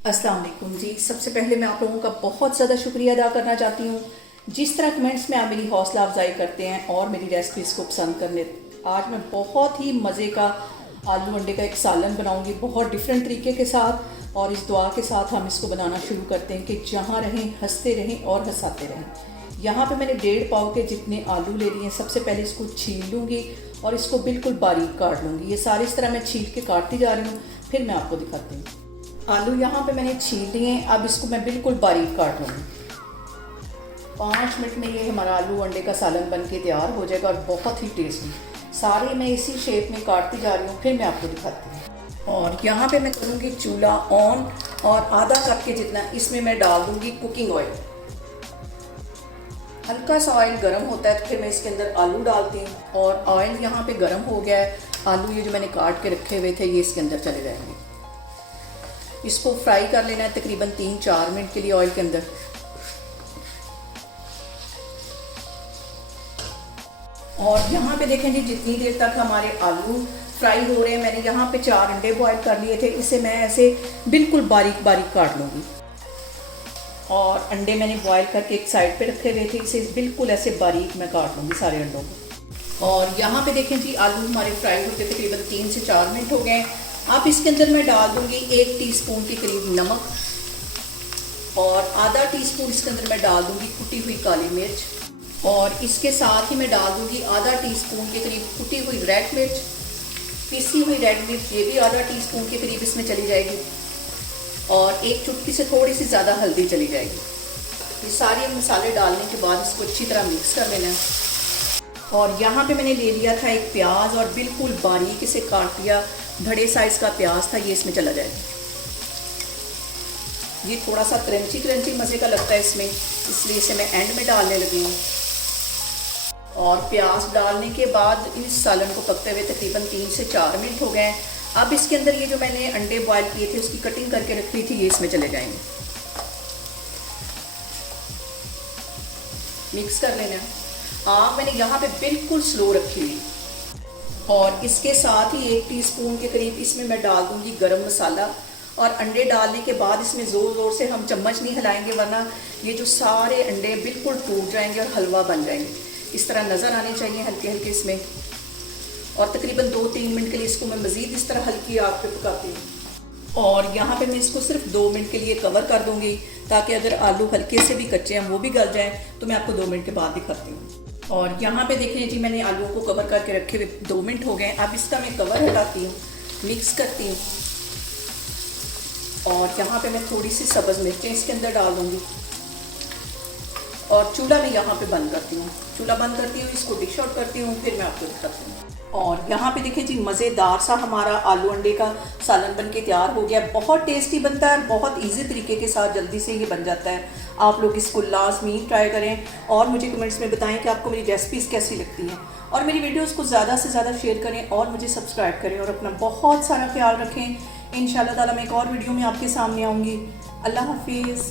अस्सलाम वालेकुम जी। सबसे पहले मैं आप लोगों का बहुत ज़्यादा शुक्रिया अदा करना चाहती हूँ। जिस तरह कमेंट्स में आप मेरी हौसला अफजाई करते हैं और मेरी रेसिपीज़ को पसंद करने। आज मैं बहुत ही मज़े का आलू अंडे का एक सालन बनाऊंगी, बहुत डिफरेंट तरीके के साथ। और इस दुआ के साथ हम इसको बनाना शुरू करते हैं कि जहाँ रहें हंसते रहें और हंसाते रहें। यहाँ पे मैंने 1.5 पाव के जितने आलू ले लिए हैं। सबसे पहले इसको छील लूँगी और इसको बिल्कुल बारीक काट लूँगी। ये सारी इस तरह मैं छील के काटती जा रही हूँ, फिर मैं आपको दिखाती हूँ। आलू यहाँ पे मैंने छील लिए हैं, अब इसको मैं बिल्कुल बारीक काट लूँगी। 5 मिनट में ये हमारा आलू अंडे का सालन बन के तैयार हो जाएगा और बहुत ही टेस्टी। सारे मैं इसी शेप में काटती जा रही हूँ, फिर मैं आपको दिखाती हूँ। और यहाँ पे मैं करूँगी चूल्हा ऑन और आधा कप के जितना इसमें मैं डाल दूँगी कुकिंग ऑयल। हल्का सा ऑयल गर्म होता है तो फिर मैं इसके अंदर आलू डालती हूँ। और ऑयल यहाँ पे गर्म हो गया है। आलू ये जो मैंने काट के रखे हुए थे ये इसके अंदर चले जाएंगे। इसको फ्राई कर लेना है तकरीबन 3-4 मिनट के लिए ऑयल के अंदर। और यहाँ पे देखें जी, जितनी देर तक हमारे आलू फ्राई हो रहे हैं, मैंने यहाँ पे 4 अंडे बॉयल कर लिए थे। इसे मैं ऐसे बिल्कुल बारीक बारीक काट लूँगी। और अंडे मैंने बॉयल करके एक साइड पे रखे हुए थे, इसे बिल्कुल ऐसे बारीक मैं काट लूँगी सारे अंडों को। और यहाँ पे देखें जी, आलू हमारे फ्राई होते तकरीबन 3 से 4 मिनट हो गए। अब इसके अंदर मैं डाल दूंगी 1 टीस्पून के करीब नमक और आधा टीस्पून इसके अंदर मैं डाल दूंगी कुटी हुई काली मिर्च। और इसके साथ ही मैं डाल दूंगी आधा टीस्पून के करीब कुटी हुई रेड मिर्च। पीसी हुई रेड मिर्च ये भी आधा टीस्पून के करीब इसमें चली जाएगी। और एक चुटकी से थोड़ी सी ज़्यादा हल्दी चली जाएगी। ये सारे मसाले डालने के बाद इसको अच्छी तरह मिक्स कर लेना है। और यहाँ पे मैंने ले लिया था एक प्याज और बिल्कुल बारीक इसे काट लिया। बड़े साइज़ का प्याज था, ये इसमें चला जाएगा। ये थोड़ा सा क्रंची क्रंची मज़े का लगता है इसमें, इसलिए इसे मैं एंड में डालने लगी हूँ। और प्याज डालने के बाद इस सालन को पकते हुए तकरीबन 3 से 4 मिनट हो गए। अब इसके अंदर ये जो मैंने अंडे बॉयल किए थे उसकी कटिंग करके रखी थी, ये इसमें चले जाएंगे। मिक्स कर लेना। आग मैंने यहाँ पे बिल्कुल स्लो रखी हुई। और इसके साथ ही 1 टीस्पून के करीब इसमें मैं डाल दूंगी गरम मसाला। और अंडे डालने के बाद इसमें ज़ोर ज़ोर से हम चम्मच नहीं हिलाएंगे, वरना ये जो सारे अंडे बिल्कुल टूट जाएंगे और हलवा बन जाएंगे। इस तरह नज़र आने चाहिए हल्के हल्के इसमें। और तकरीबन 2-3 मिनट के लिए इसको मैं मज़ीद इस तरह हल्की आग पे पकाती हूँ। और यहाँ पे मैं इसको सिर्फ 2 मिनट के लिए कवर कर दूँगी, ताकि अगर आलू हल्के से भी कच्चे हैं वो भी गल जाएँ। तो मैं आपको 2 मिनट के बाद दिखाती हूँ। और यहाँ पे देखें जी, मैंने आलूओं को कवर करके रखे हुए 2 मिनट हो गए। अब इसका मैं कवर हटाती हूँ, मिक्स करती हूँ। और यहाँ पे मैं थोड़ी सी सब्ज़ मिर्चें इसके अंदर डाल दूँगी। और चूल्हा मैं यहाँ पे बंद करती हूँ। चूल्हा बंद करती हूँ, इसको डिश आउट करती हूँ, फिर मैं आपको दिखाती हूँ। और यहाँ पे देखिए जी, मज़ेदार सा हमारा आलू अंडे का सालन बन के तैयार हो गया। बहुत टेस्टी बनता है, बहुत इजी तरीके के साथ जल्दी से ये बन जाता है। आप लोग इसको लाजमी ट्राई करें और मुझे कमेंट्स में बताएं कि आपको मेरी रेसिपीज़ कैसी लगती हैं। और मेरी वीडियोस को ज़्यादा से ज़्यादा शेयर करें और मुझे सब्सक्राइब करें। और अपना बहुत सारा ख्याल रखें। इंशाल्लाह ताला मैं एक और वीडियो में आपके सामने आऊँगी। अल्लाह हाफिज़।